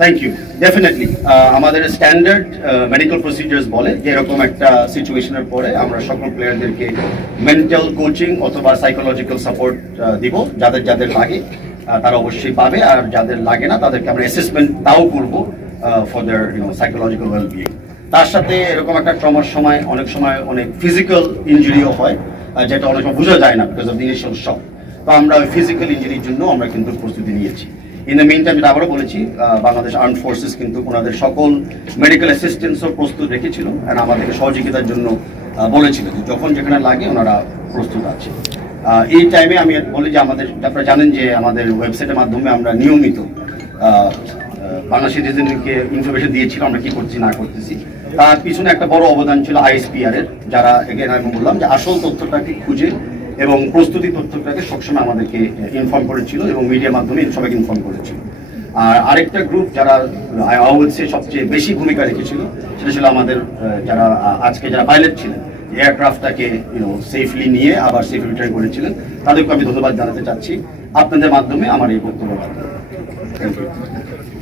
Thank you. Definitely আমাদের standard medical procedures বলে যে এরকম একটা সিচুয়েশনের পরে আমরা সকল প্লেয়ারদেরকে মেন্টাল কোচিং অথবা সাইকোলজিক্যাল সাপোর্ট দিব, যাদের যাদের লাগে তারা অবশ্যই পাবে, আর যাদের লাগে না তাদেরকে আমরা অ্যাসেসমেন্ট তাও করবো ফর দেয়ার সাইকোলজিক্যাল ওয়েলবিং। তার সাথে এরকম একটা ট্রমার সময় অনেক ফিজিক্যাল ইনজুরিও হয়, যেটা অনেক সময় বোঝা যায় না বিকজ অফ ইনিশিয়াল শক। তো আমরা ওই ফিজিক্যাল ইনজুরির জন্য আমরা কিন্তু প্রস্তুতি নিয়েছি। ইন দ্য মেইন টাইম যেটা আবারও বলেছি, বাংলাদেশ আর্মড ফোর্সেস কিন্তু ওনাদের সকল মেডিকেল অ্যাসিস্ট্যান্সও প্রস্তুত রেখেছিল অ্যান্ড আমাদেরকে সহযোগিতার জন্য বলেছিল যে যখন যেখানে লাগে ওনারা প্রস্তুত আছে। এই টাইমে আমি বলি যে আমাদের, আপনারা জানেন যে আমাদের ওয়েবসাইটের মাধ্যমে আমরা নিয়মিত বাংলা সিটিজেনকে ইনফরমেশন দিয়েছিল আমরা কি করছি না করতেছি। তার পিছনে একটা বড় অবদান ছিল ISPR এর, যারা এগেন আমি বললাম যে আসল তথ্যটাকে খুঁজে এবং প্রস্তুতি তথ্যটাকে সবসময় আমাদেরকে ইনফর্ম করেছিল এবং মিডিয়ার মাধ্যমে সবাইকে ইনফর্ম করেছিল। আর আরেকটা গ্রুপ যারা সবচেয়ে বেশি ভূমিকা রেখেছিল সেটা ছিল আমাদের যারা আজকে যারা পাইলট ছিলেন, এয়ারক্রাফটটাকে সেফলি নিয়ে আবার সেফলি রিটার্ন করেছিলেন, তাদেরকে আমি ধন্যবাদ জানাতে চাচ্ছি আপনাদের মাধ্যমে আমার এই বক্তব্য। Thank you.